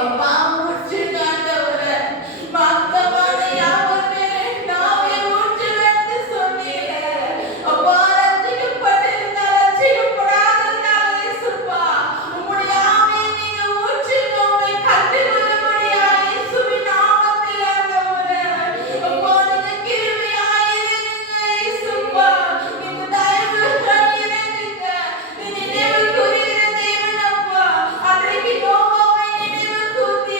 அப்பா ஊற்றுங்க ஆண்டவரே. மத்தவங்க யாவர் மேலே நாவே ஊற்றுவேன்னு சொன்னீரே. அப்பா ரட்சிக்கப்பட்டிருந்தால் ரட்சிக்கப்படாதிருந்தால் இயேசுப்பா உம்முடைய ஆவியை நீங்க ஊற்றுங்க. உம்மை கண்டுகொள்ளும்படியா இயேசுவின் நாமத்தில் ஆண்டவரே. அப்பா நீங்க கிருபையாயிருங்க இயேசுப்பா. நீங்க தயவுடன் இறங்குங்க. நீ நினைவு கூறுகிற தேவன் அப்பா. அன்றைக்கு நோவாவை நினைவு கூர்ந்தீரே.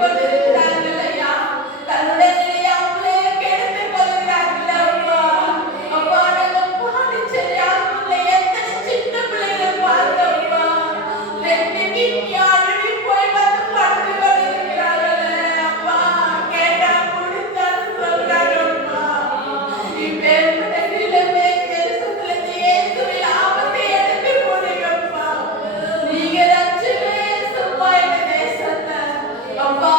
கொண்டிருக்கிறார்கள் ஐயா. தன்னுடைய நிலையை அவங்களே கெடுத்துக் கொள்கிறார்கள் அப்பா. அப்பா நாங்கள் பாண்டிச்சேரி ஆளுக்குள்ள எத்தனை சின்ன பிள்ளைகளை பார்த்தோம்ப்பா. 2 கிட்னி அழுகி போய் வந்து படுத்து கொண்டிருக்கிறார்களே அப்பா. கேட்டா கொடுத்தான்னு சொல்றாங்கப்பா. இப்பேற்பட்ட நிலைமை தேசத்திலிருந்து இயேசுவின் நாமத்தை எடுத்து போடுங்கப்பா. நீங்க ரட்சகரே இயேசுப்பா இந்த தேசத்தை. அப்பா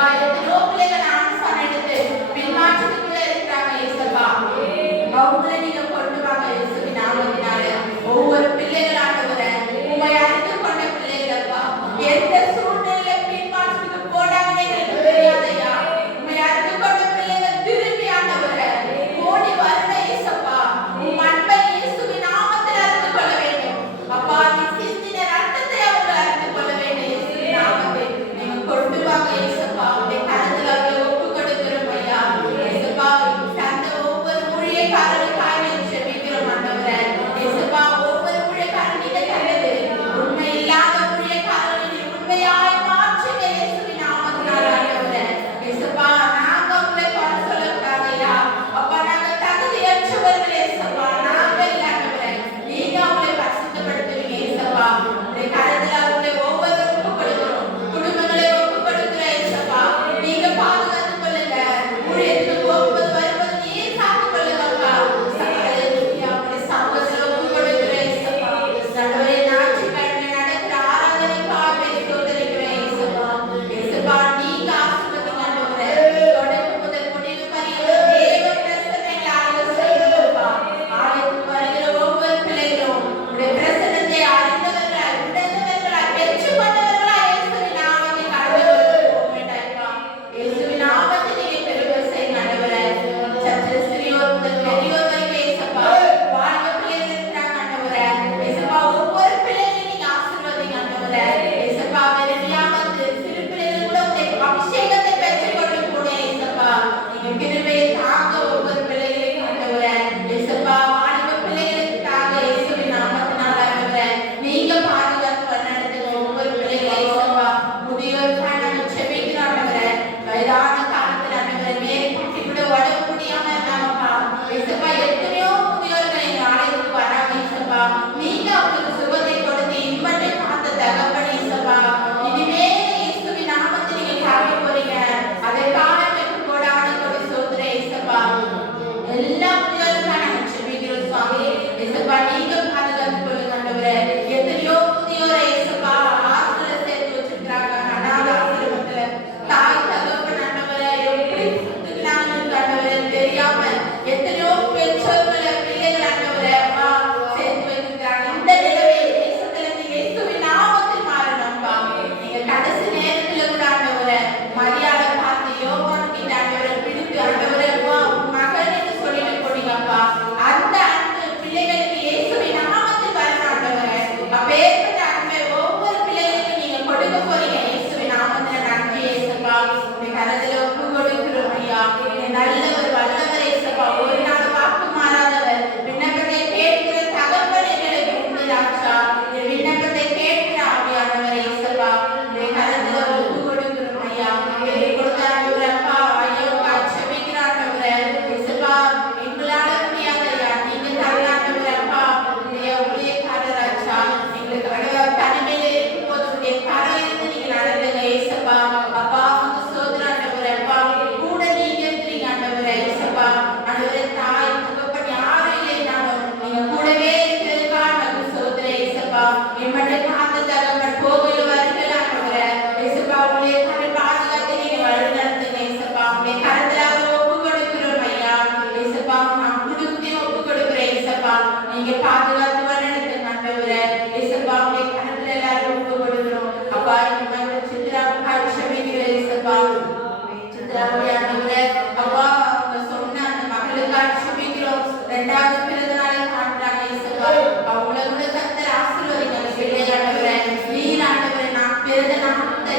அப்பா எத்தனையோ பிள்ளைகள் ஆன்சர் எடுத்து பின்மாற்றத்துக்குள்ள இருக்கிறாங்க இயேசுப்பா. அவங்களை நீங்க கொண்டு வாங்க இயேசுவின் நாமத்தினாலே. ஒவ்வொரு பிள்ளைகள் ஆண்டவரே உம்மை அறிந்து கொண்ட பிள்ளைகள் அப்பா எந்த சூழ்நிலையில பின்மாற்றத்துக்கு போடாமலே எங்களுக்கு தெரியாதையா. உம்மை அறிந்து கொண்ட பிள்ளைகள் திரும்பி ஆண்டவரே ஓடி வரணும் இயேசுப்பா. உம் அன்பை இயேசுவின் நாமத்தில் அறிந்து கொள்ள வேண்டும் அப்பா. நீ சிந்தின ரத்தத்தை அவங்க அறிந்து கொள்ள வேண்டும் இயேசுவின் நாமத்தில். நீங்க கொண்டு வாங்க இயேசுப்பா. உடைய கரத்துல அவங்களை ஒப்பு கொடுக்கிறோம் ஐயா இயேசுப்பா. அந்த ஒவ்வொரு ஊழியக்காரருக்காக ஜெபிக்கிறோம் ஆண்டவரே இயேசுப்பா. ஒவ்வொரு ஊழியக்காரன் நீங்க தந்தது உண்மை இல்லாத ஊழியக்காரர்களை உண்மையாய் மாற்றுங்க இயேசுவின் நாமத்தினால ஆண்டவரே இயேசுப்பா. நாங்க உங்களை குறை சொல்லக்கூடாது ஐயா அப்பா. நாங்க தகுதியற்றவர்கள் இயேசுப்பா. நாங்க இல்ல ஆண்டவரே நீங்க அவங்களை பரிசுத்தப்படுத்துவீங்க இயேசுப்பா. உடைய கரத்துல அவங்களை ஒவ்வொருவரும் ஒப்பு கொடுக்கிறோம். குடும்பங்களை ஒப்பு கொடுக்கிற இயேசுப்பா. நீங்க பாதுகாத்து கொள்ளுங்க. ஊழியத்துக்கு போகும்போது வரும்போது நீர் காத்து கொள்ளுங்க அப்பா. ஹல்லேலூயா. உடைய சமூகத்துல ஒப்பு கொடுக்கிற இயேசுப்பா. நடுவே ஞாயிற்றுக்கிழமை நடக்கிற ஆராதனைக்காக ஸ்தோத்திரிக்கிறேன் இயேசுப்பா. இயேசுப்பா நீங்க ஆசீர்வதிங்க ஆண்டவரே. தொடக்க முதல் முடிவு வரையிலும் தேவ பிரசன்னங்களை ஆளுகை செய்யுங்கப்பா. ஆலயத்துக்கு வருகிற ஒவ்வொரு பிள்ளைகளும் உடைய பிரசன்னத்தை அறிந்தவர்களாய் உணர்ந்தவர்களாய் பெற்றுக்கொண்டவர்களாய் இயேசுவின் நாமத்தில் கடந்து போக வேண்டாம்ப்பா. இயேசுவின் நாமத்தில் நீங்க பெருமை செய்யுங்க ஆண்டவரே. சற்று சிறியோர் முதல் பெரியோர் வரைக்கும் இயேசுப்பா வாலிப பிள்ளைகள் இருக்கிறாங்க ஆண்டவரே இயேசுப்பா. ஒவ்வொரு பிள்ளைகளையும் நீங்க ஆசீர்வதிங்க ஆண்டவரே இயேசுப்பா. வெறுமையாவது சிறு பிள்ளைகள் கூட உடைய அபிஷேகத்தை பெற்றுக்கொண்டு கூட இயேசுப்பா. நீங்க கிருபையை தாங்க ஒவ்வொரு பிள்ளைகளையும் ஆண்டவரே இயேசுப்பா. வாலிப பிள்ளைகளுக்கு தாங்க இயேசுவின் நாமத்தினால ஆண்டவரே நீங்க பாதுகாத்து வழிநடத்துங்க ஒவ்வொரு பிள்ளைகளையும் இயேசுப்பா. முதியோருக்காக நாங்க ஜெபிக்கிறோம் ஆண்டவரே. வயதான காலத்துல ஆண்டவரே மேல் குட்டி கூட உடம்பு முடியாம இருந்தாங்கப்பா இயேசுப்பா. எத்தனையோ முதியோர்கள் எங்க ஆலயத்துக்கு வராங்க இயேசுப்பா. நீங்க அவங்களுக்கு சுகத்தை கொடுத்து இன்பத்தை காத்த தகப்பன் இயேசுப்பா. இனிமே இயேசுவின் நாமத்தில் நீங்க காக்க போறீங்க. அதற்காக எனக்கு கோடான கோடி ஸ்தோத்திரம் இயேசுப்பா. எல்லா முதியோருக்காக நாங்க ஜெபிக்கிறோம் சுவாமி இயேசுப்பா. நீங்க பாதுகாத்து கொள்ளுங்க ஆண்டவரே. எத்தனையோ முதியோரை இயேசுப்பா ஆசிரியல சேர்த்து வச்சிருக்காங்க அனாத ஆசிரமத்துல. தாய் தகப்பன் ஆண்டவரே எப்படி சுத்துக்கிறாங்கன்னு ஆண்டவரே தெரியாம எத்தனையோ பெற்றோர்களை பிள்ளைகள் ஆண்டவரே அப்பா சேர்த்து வைக்கிறாங்க. இந்த நிலைமை தேசத்துல இருந்து இயேசுவின் நாமத்தில் மாறணும்ப்பா. நீங்க கடைசி நேரத்துல கூட ஆண்டவரே மரியாதை பார்த்து யோவான் கிட்ட ஆண்டவரே பிடித்து ஆண்டவரே அப்பா மகனுக்கு சொல்லிட்டு போனீங்கப்பா. அந்த அன்பு பிள்ளைகளுக்கு இயேசுவின் நாமத்தில் வரணும் ஆண்டவரே. அப்பேற்பட்ட அன்பை ஒவ்வொரு பிள்ளைகளுக்கும் நீங்க கொடுக்க போறீங்க இயேசுவின் நாமத்துல. நன்றி இயேசுப்பா. உடைய கரத்துல ஒப்பு கொடுக்கிறோம் ஐயா. நல்லவர் வல்லவர் இயேசுப்பா. ஒரு நாள் வாக்கு மாறாதவர். விண்ணப்பத்தை கேட்கிற தகப்பன் எங்களுக்கு உண்டு ராஜா. விண்ணப்பத்தை கேட்கிற ஆவியானவர் இயேசுப்பா. உடைய கரத்துல ஒப்பு கொடுக்கிறோம் ஐயா. எங்களுக்கு கொடுத்த ஆண்டவரே அப்பா ஐயோ ஜெபிக்கிற ஆண்டவரே இயேசுப்பா. எங்களால முடியாத ஐயா நீங்க தர ஆண்டவரே அப்பா. உடைய ஊழியக்காரர் ராஜா எங்களுக்கு தனிமையில இருக்கும்போது உடைய கரம் இருந்து நீங்க நடந்துங்க இயேசுப்பா. அப்பா வந்து சோதனை ஆண்டவரே அப்பா கூட நீங்க இருக்கிறீங்க ஆண்டவரே இயேசுப்பா. ஆண்டவரே தாய் தகப்பன் யாரும் இல்லைனாலும் நீங்க கூடவே இருக்கிறதுக்காக நமக்கு சோதனை இயேசுப்பா. எம்மட்ட காத்த தகப்பன் போகல வருகிற ஆண்டவரே இயேசுப்பா. உடைய கரை பாதுகாத்து நீங்க வழி நடத்துங்க இயேசுப்பா. உடைய கரத்துல ஒப்பு கொடுக்கிறோம் ஐயா இயேசுப்பா. நான் குடும்பத்தையும் ஒப்பு கொடுக்கிறேன் இயேசுப்பா. நீங்க பாதுகாத்து வழி நடத்துங்க ஆண்டவரே இயேசுப்பா. உடைய கரத்துல எல்லாரும் ஒப்பு கொடுக்கிறோம் அப்பா. இந்த சித்ராவுக்காக ஜெபிக்கிறேன் இயேசுப்பா. சித்ராவுடைய ஆண்டவரே அப்பா அவங்க சொன்ன அந்த மகளுக்காக ஜெபிக்கிறோம். 2வது பிறந்த நாளை காண்றாங்க இயேசுப்பா. அவங்கள கூட கர்த்தர் ஆசீர்வதிங்க அந்த பிள்ளைகள் ஆண்டவரே. நீர் ஆண்டவரே நான் பிறந்த நாள்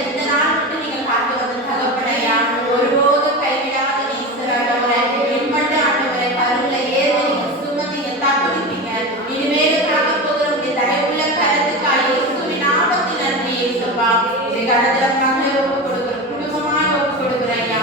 இந்த நாள் மட்டும் நீங்க காத்து வந்த தகப்பனையா ஒருபோதும் கைவிடாத ஈஸ்வர ஆண்டவரே. இன்பட்ட ஆண்டவரே கருவில ஏறி நீங்க சுமந்தீங்க தப்புவிப்பீங்க. இனிமேல் காக்க போகிற உடைய தயவுள்ள கரத்துக்காக இயேசுவின் நாமத்தில் நன்றி இயேசுப்பா. இந்த கரத்துல மகளை ஒப்பு கொடுக்கிறோம். குடும்பமாய் ஒப்பு கொடுக்கிறேன் ஐயா.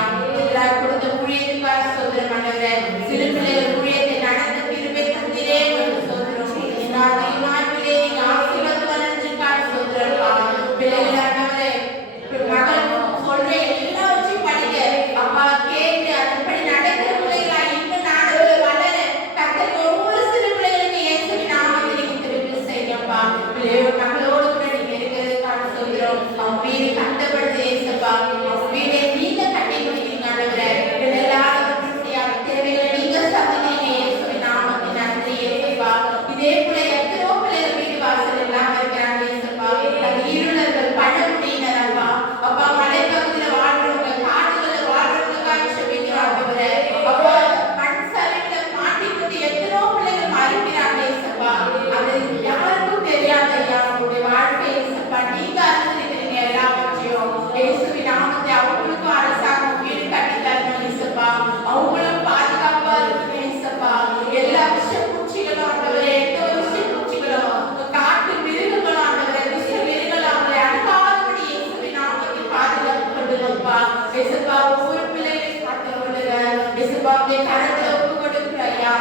இயேசுப்பா ஒவ்வொரு பிள்ளைகளையும் காத்து கொள்ளுங்க இயேசுப்பா உடைய கரத்துல ஒப்பு கொடுக்கிற ஐயா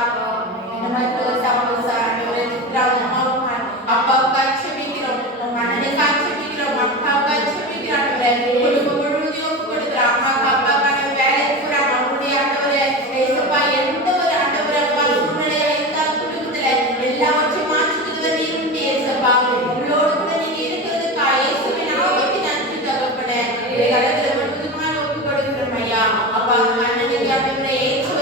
அப்பாவுக்காய் செபிக்கிறோம் உங்க அண்ணனுக்காய் செபிக்கிறோம் அக்காவுக்காய் செபிக்கிறான் குடும்பம் முழுவதும் ஒப்பு கொடுக்குறோம் அம்மாக்கு அப்பாக்கான வேலை இருக்கிறாங்க அவங்களுடைய ஆண்டவரே இயேசுப்பா எந்த ஒரு ஆண்டவரே அப்பா சூழ்நிலையா இருந்தாலும் குடும்பத்துல எல்லாவற்றையும் மாற்றுகிறது நீர் உண்டு இயேசுப்பா உங்களோடு கூட நீங்க இருக்கிறதுக்கா இயேசுவின் நாமத்தில் நன்றி தகப்பனே கடத்துல முழுவதுமாக ஒப்பு கொடுக்கிறோம் ஐயா அப்பா அண்ணனுக்கு ஆண்டவரே ஏற்று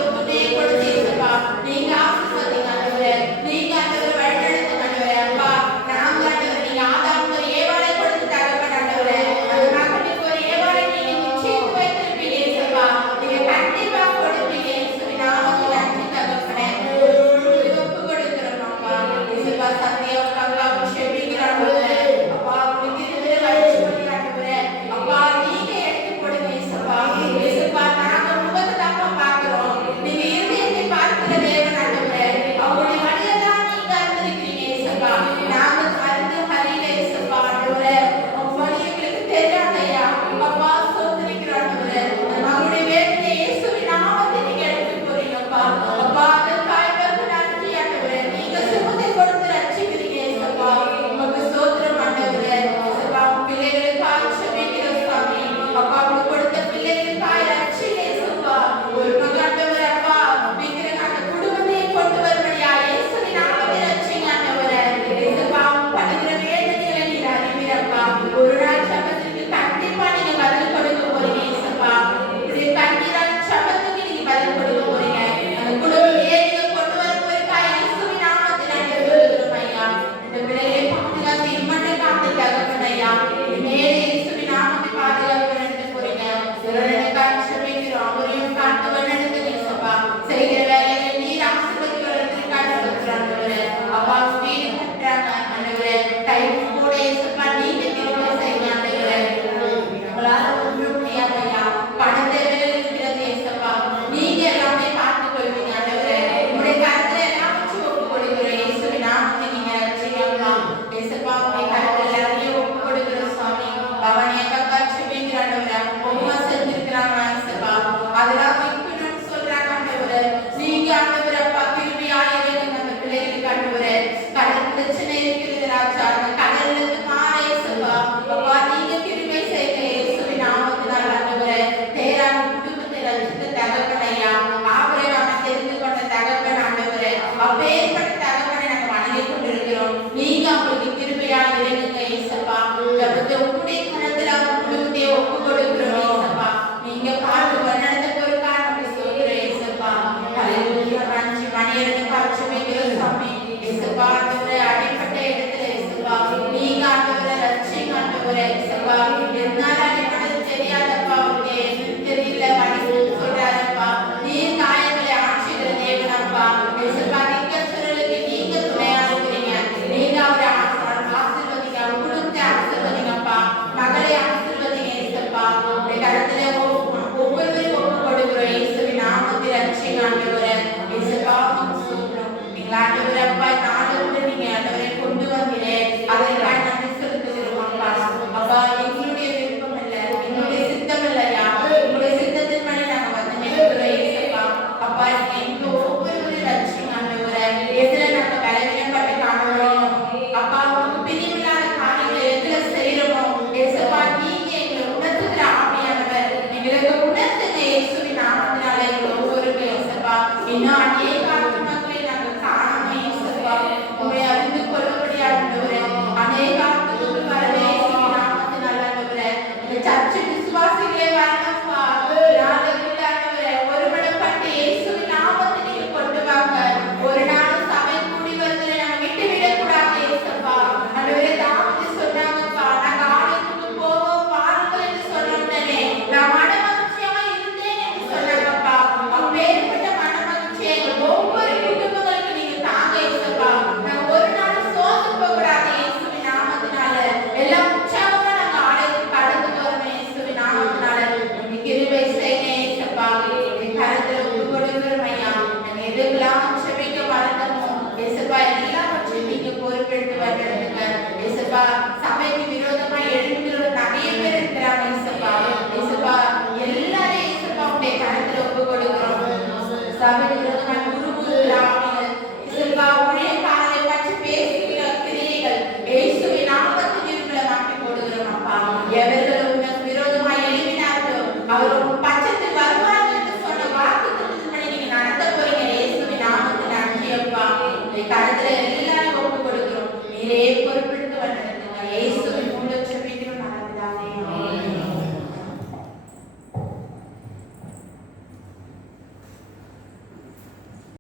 நீரே பொறுப்பில்